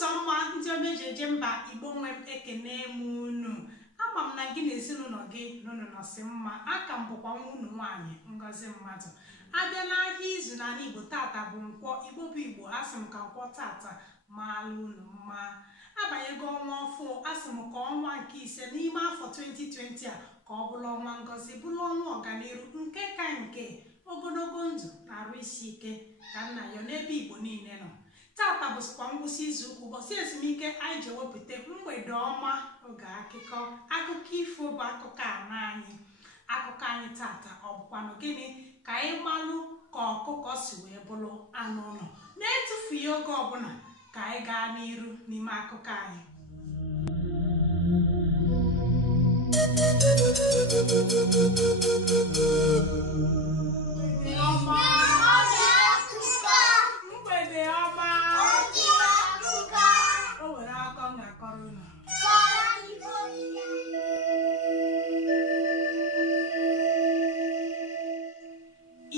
Ụsọmma ndị omejeje mba Igbo nwe m ekene m unu. Ama m na gị na ezinụlọ gị nụnụ nọsị mma. Aka m bụkwa nwa unu nwaanyị Ngozi Mmadụ. Abịa n'ahịa izu n'ala Igbo, tata bụ Nkwọ. Igbo bụ Igbo, asị m ka Nkwọ tata maala unu mma. Abanyego ọnwa ọfụ, asị m ka ọnwa nke ise n'ime afọ 2020 a ka ọ bụrụ ọnwa ngọzi, bụrụ ọnwa ọganiru nke ka nke ogologo ndụ na arụ isi ike ka nna ya n'ebe Igbo niile nọ. Tata bụkwa ngwụsị izu ụka, ụbọchị ezumike anyị ji ewepụta mgbede ọma, oge akụkọ ifo bụ akụkọ anyị. Akụkọ anyị tata ọ bụkwanụ gịnị? Ka anyị malụ ka ọkụkọ si wee bụrụ anụ ụlọ. Na-etufughị oge ọbụla ka anyị gaa n'iru n'ime akụkọ anyị.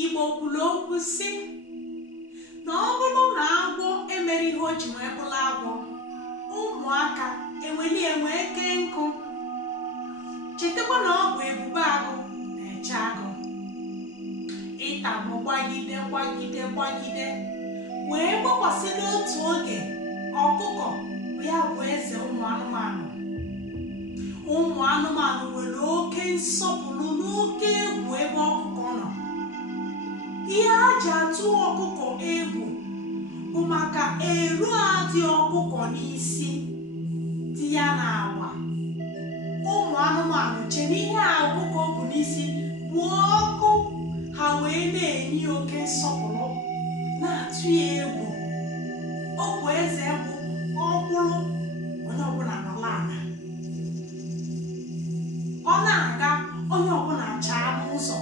Igbo kwuru okwu sị na ọ bụrụ na agwọ emere ihe o ji wee bụrụ agwọ, ụmụaka enwee kee nkụ. Chetakwa na ọ bụ ebube agụ na-eche agụ. Ịtabụ gbagide wee gbakwasị n'otu oge ọkụkọ, ya bụ eze ụmụ anụmanụ. Ụmụ anụmanụ nwere oke nsọpụrụ n'oke egwu ebe ọkụkọ nọ. Ihe a ji atụ ọkụkọ egwu bụ maka eru adị ọkụkọ n'isi dị ya n'agba. Ụmụ anụmanụ chere ihe ọkụkọ bụ n'isi bụ ọkụ, ha wee na-enye oke nsọpụrụ, na-atụ ya egwu. Ọ bụ eze bụ ọkwụrụ, onye ọbụla nọla ala. Ọ na-aga, onye ọbụla chaa n'ụzọ,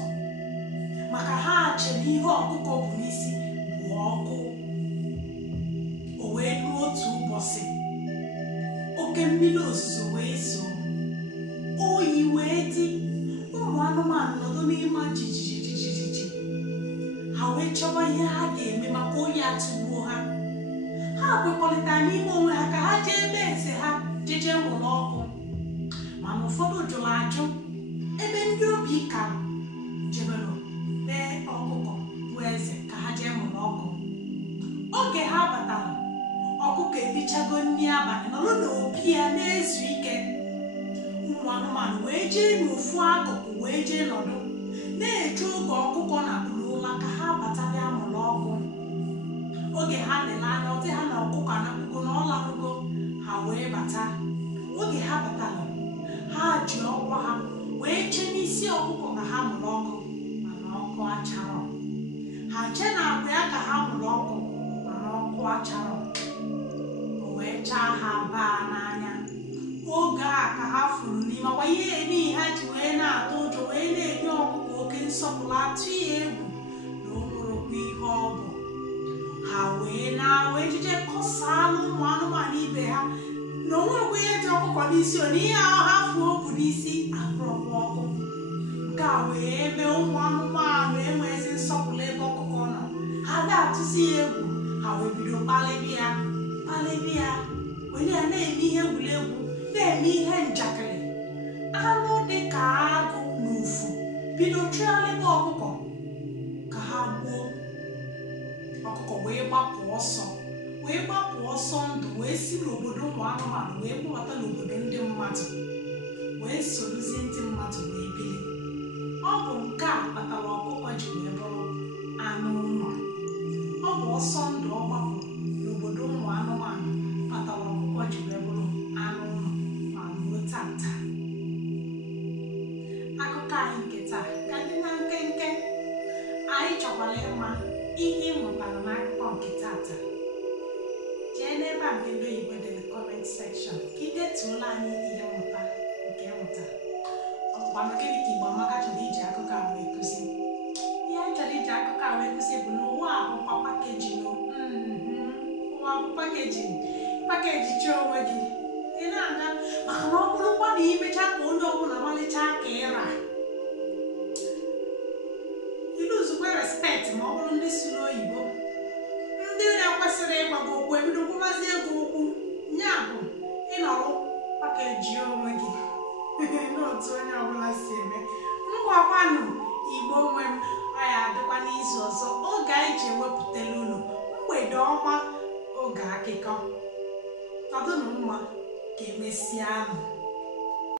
maka ha chere ihe ọkụkọ bụ n'isi bụ ọkụ. O wee ruo otu ụbọchị, oke mmiri ozuzo wee zoo, oyi wee dị. Ụmụ anụmanụ nọdụ n'ime jijiji. Ha wee chọba ihe ha ga-eme maka oyi atụgbuo ha. Ha kwekọrịta n'ime onwe ha ka ha jee ebe eze ha jeje mụrụ ọkụ. Mana ụfọdụ jụrụ ajụ, ebe ndị obi ka jebere bee ọkụkọ bụ eze ka ha jee mụrụ ọkụ. Oge ha batara, ọkụkọ ebichago nri abalị, nọrọ n'obi ya na-ezu ike. Ụmụ anụmanụ wee jee n'ofu akụkụ wee jee nọdụ na-eche oge ọkụkọ na-abụrụ ụla ka ha batara ya mụrụ ọkụ. Oge ha lere anya, ọtị ha na ọkụkọ anakụgo na ọlarugo, ha wee bata. Oge ha batara, ha ji ọkwa ha wee chee n'isi ọkụkọ ka ha mụrụ ọkụ, mana ọkụ achara. Ha chee na agwa ya ka ha mụrụ ọkụ, mana ọkụ achara. O wee chaa ha baa n'anya. Oge a ka ha furu n'ime akwa ihe n'ihi ha ji wee na-atụ ụjọ, wee na-enye ọkụkọ oke nsọpụrụ, atụ ya egwu na o nwerekwa ihe ọ bụ. Ha wee jije kọsaalụ ụmụ anụmanụ ibe ha na o nwerekwa ihe dị ọkụkọ n'isi, na ihe ahụ ha fuo bụ n'isi abụrụkwa ọkụ. Nke a wee ebe ụmụ anụmanụ enwezi nsọpụrụ ebe ọkụkọ nọ. Ha ga-atụzi ya egwu, ha wee bido kpalịbị ya, were ya na-eme ihe egwuregwu, na-eme ihe njakịrị. Anụ dị ka agụ na ufu bido chụgharịba ọkụkọ ka ha gbuo. Ọkụkọ wee gbapụ ọsọ ndụ, wee si n'obodo ụmụ anụmanụ wee gbabata n'obodo ndị mmadụ, wee sorozie ndị mmadụ wee bili. Ọ bụ nke a kpatara ọkụkọ ji wee bụrụ anụ ụlọ. Ọ bụ ọsọ ndụ ọ gbapụ n'obodo ụmụ anụmanụ kpatara ọkụkọ ji wee bụrụ anụ ụlọ ma ruo tata. Akụkọ anyị nke taa ka dị na nkenke. Anyị chọkwara ịma ihe ị mụtara n'akụkọ nke tata. Jee n'ebe a nke ndị oyibo dere comment section ka ị detuola anyị ihe mmụta nke ịmụtara. Ọkwanụ gịnị ka Igbo Amaka chọrọ iji akụkọ a wee kụzi? Ihe anyị chọrọ iji akụkọ a wee kụzi bụ na ụwa bụkwa pakejin. Ụwa bụ pakeji chi onwe gị. Ị na-aga maka na ọ bụrụkwa na imecha ka onye ọbụla malịcha ka ịra, iluzukwe respect ma ọ bụrụ ndị si n'oyibo. Ndị na-ekwesịrị ịgbago okwu ebido kwụmazi ego okwu jie onwe gị n'otu onye ọbụla si eme. Ngwakwanụ Igbo nwe m, ọ ya adịkwa n'izu ọzọ oge anyị ji ewepụtala unu mgbede ọma, oge akụkọ. Nọdụnụ mma, ka emesịa anụ.